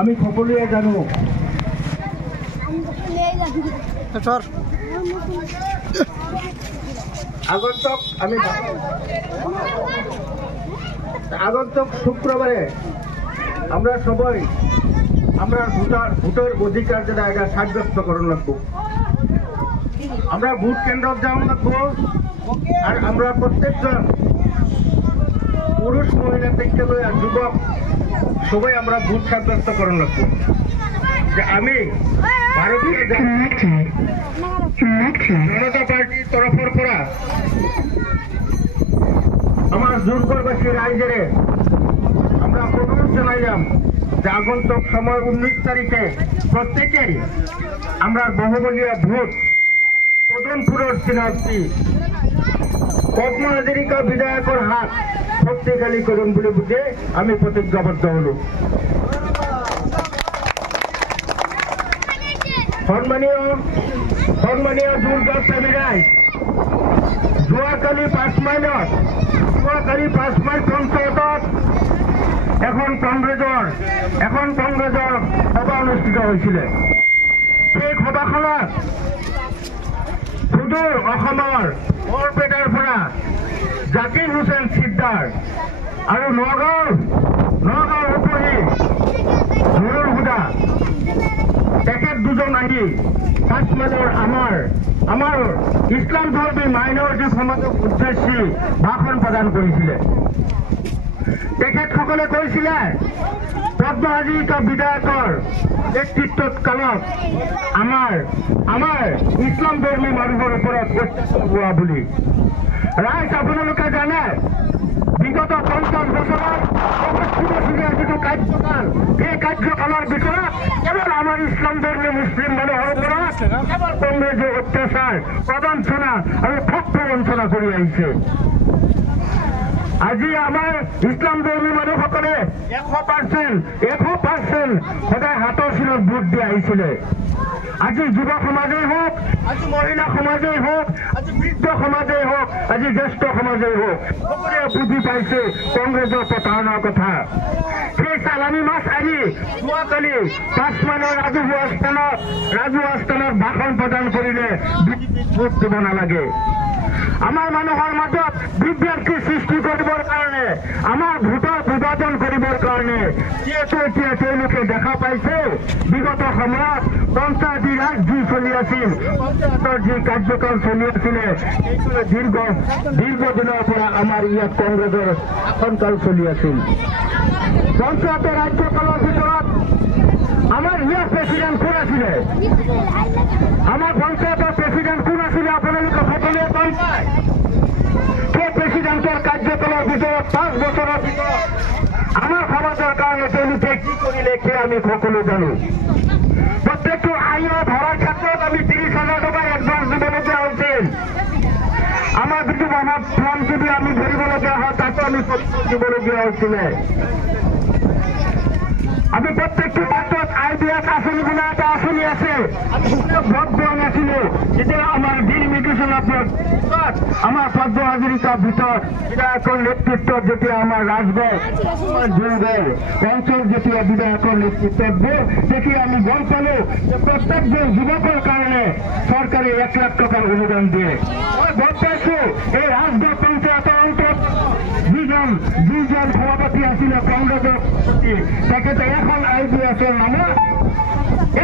আমি সকলোৱে জানো আগন্তুক শুক্রবারে আমরা সবাই আমরা ভোটের অধিকার যেটা এটা সাব্যস্ত করুন লাগবো আমরা ভোট কেন্দ্র যাওয়া লাগবো আর আমরা প্রত্যেকজন পুরুষ মহিলা থেকে লইয়া যুবক সবাই আমরা ভোট সাব্যস্ত করুন লাগবো যে আমি ভারতীয় জনতা পার্টির তরফের করা আমার দুর্গবাসী রাইজেরে আমরা অনুরোধ জানাইলাম যে আগন্তুক সময় 19 তারিখে প্রত্যেকেই আমরা বহুমূল্য ভোট পদনপুরের চিনাক্তি পদ্মা হাজারিকা বিধায়কের হাত শক্তিশালী করুন বলে বুঝে আমি প্রতিজ্ঞাবদ্ধ হল। সম্মানীয় দুর্গা প্রেমীরাই যোৱাকালি 5 মাইল পঞ্চায়তত এখন কংগ্ৰেছৰ সভা অনুষ্ঠিত হৈছিল। সেই সভাখনত সুদূৰ অসমৰ বৰপেটাৰ পৰা জাকিৰ হুছেইন চিকদাৰ আৰু নগাঁৱৰ উপৰি নুৰুল হুদা তেখেত দুজন আহি 5 মাইলৰ আমাৰ ইছলাম ধৰ্মী মাইনৰিটি সমাজক উদ্দেশ্যি ভাষণ প্ৰদান কৰিছিলে। তেখেতসকলে কৈছিলে পদ্মা হাজৰিকা বিধায়কৰ নেতৃত্বত কালত আমাৰ ইছলাম ধৰ্মী মানুহৰ ওপৰত অত্যাচাৰ হোৱা বুলি। ৰাইজ আপোনালোকে জানে বিগত 50 বছৰৰ 65 বছৰীয়া যিটো কাৰ্যকাল সেই কাৰ্যকালৰ ভিতৰত কেৱল আমাৰ ইছলাম ধৰ্মী মুছলিম মানুহৰ ওপৰত কেৱল কংগ্ৰেছে অত্যাচাৰ প্ৰবঞ্চনা আৰু ঠগ প্ৰবঞ্চনা কৰি আহিছে। আজি আমাৰ ইছলাম ধৰ্মী মানুহসকলে 100% সদায় হাতৰ চিনত ভোট দি আহিছিলে। আজি যুৱ সমাজেই হওক, আজি মহিলা সমাজেই হওক, আজি বৃদ্ধ সমাজেই হওক, আজি জ্যেষ্ঠ সমাজেই হওক, সকলোৱে বুজি পাইছে কংগ্ৰেছৰ প্ৰতাৰণাৰ কথা। সেই চালানী মাছ আনি যোৱাকালি 5 মাইলৰ ৰাজহুৱা স্থানত ভাষণ প্ৰদান কৰিলে ভোট দিব নালাগে। আমাৰ মানুহৰ মাজত বিভ্ৰান্তি সৃষ্টি কৰিবৰ কাৰণে, আমাৰ ভোটৰ বিভাজন কৰিবৰ কাৰণে যিহেতু এতিয়া তেওঁলোকে দেখা পাইছে বিগত সময়ত পঞ্চায়তী ৰাজ যি চলি আছিল, পঞ্চায়তৰ যি কাৰ্যকাল চলি আছিলে দীৰ্ঘ দিনৰ পৰা আমাৰ ইয়াত কংগ্ৰেছৰ শাসনকাল চলি আছিল। পঞ্চায়তৰ ৰাজ্যকালৰ ভিতৰত আমাৰ ইয়াৰ প্ৰেচিডেণ্ট কোন আছিলে? আমাৰ পঞ্চায়তৰ প্ৰেচিডেণ্ট কোন আছিলে? আপোনালোকে সকলোৱে গম পায়। সেই প্ৰেচিডেণ্টৰ কাৰ্যকালৰ ভিতৰত 5 বছৰৰ ভিতৰত আমাৰ সমাজৰ কাৰণে তেওঁলোকে কি কৰিলে সেই আমি সকলো জানো। প্ৰত্যেকটো আইনৰ ধৰাৰ ক্ষেত্ৰত আমি 30,000 টকা এডভান্স দিবলগীয়া হৈছিল। আমাৰ যিটো ফৰ্ম যদি আমি ভৰিবলগীয়া হয় তাতো আমি দিবলগীয়া হৈছিলে। আমি প্ৰত্যেকটো ক্ষেত্ৰত IBS আঁচনি বোলা এটা আঁচনি আছে, ভোট দিয়া নাছিলো। যেতিয়া আমাৰ ডিলিমিটেশ্যনৰ পিছত আমাৰ পদ্মা হাজৰিকাৰ ভিতৰত বিধায়কৰ নেতৃত্বত যেতিয়া আমাৰ ৰাজগড় জুলগড় অঞ্চল যেতিয়া বিধায়কৰ নেতৃত্বত গ'ল তেতিয়া আমি গম পালো যে প্ৰত্যেকজন যুৱকৰ কাৰণে চৰকাৰে 1 লাখ টকাৰ অনুদান দিয়ে। মই গম পাইছো এই ৰাজগড় পঞ্চায়তৰ অন্তত যিজন সভাপতি আছিলে কংগ্ৰেছৰ তেখেতে এখন IBSৰ নামত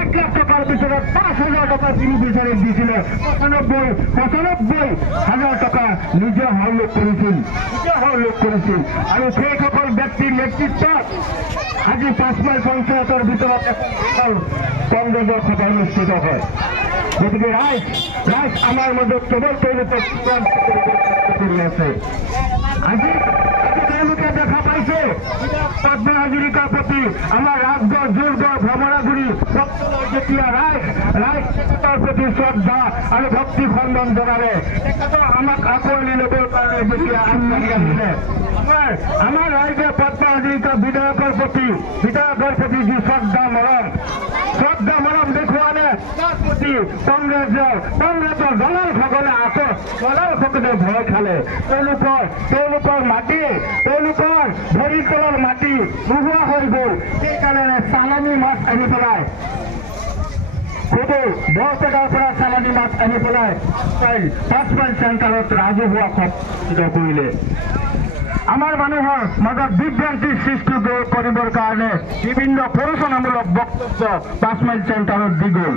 1 লাখ টকাৰ ভিতৰত 5,000 টকা তিনি বিচাৰি দিছিলে। 95,000 টকা নিজে হৰলোক কৰিছিল আৰু সেইসকল ব্যক্তিৰ নেতৃত্বত আজি 5 মাইল পঞ্চায়তৰ ভিতৰত এখন কংগ্ৰেছৰ সভা অনুষ্ঠিত হয়। গতিকে ৰাইজ আমাৰ মাজত কেৱল তেওঁলোকে কৰি আছে। আজি তেওঁলোকে দেখা পাইছে পদ্মা হাজৰিকাৰ প্ৰতি আমাৰ ৰাজগড় জোৰগড় ভ্ৰমৰাগুৰি যেতিয়া ৰাইজ তেখেতৰ প্ৰতি শ্ৰদ্ধা আৰু ভক্তি খণ্ডন জনালে তেখেতৰ আমাক আঁকোৱালি ল'বৰ কাৰণে যেতিয়া আগবাঢ়ি আহিলে আমাৰ ৰাইজে পদ্মা হাজৰিকা বিধায়কৰ প্ৰতি যি শ্ৰদ্ধা মৰম দেখুৱালে তাৰ প্ৰতি কংগ্ৰেছৰ দলালসকলে ভয় খালে। তেওঁলোকৰ মাটি তেওঁলোকৰ ভৰিত অঞ্চলৰ মাটি নোহোৱা হৈ গ'ল সেইকাৰণে চালানী মাছ আনি পেলাই বৰপেটাৰ পৰা চালানী মাছ আনি পেলাই 5 মাইল চেণ্টাৰত ৰাজহুৱা খৰিদ কৰিলে আমাৰ মানুহৰ মাজত বিভ্ৰান্তিৰ সৃষ্টি কৰিবৰ কাৰণে বিভিন্ন প্ৰৰোচনামূলক বক্তব্য 5 মাইল চেণ্টাৰত দি গ'ল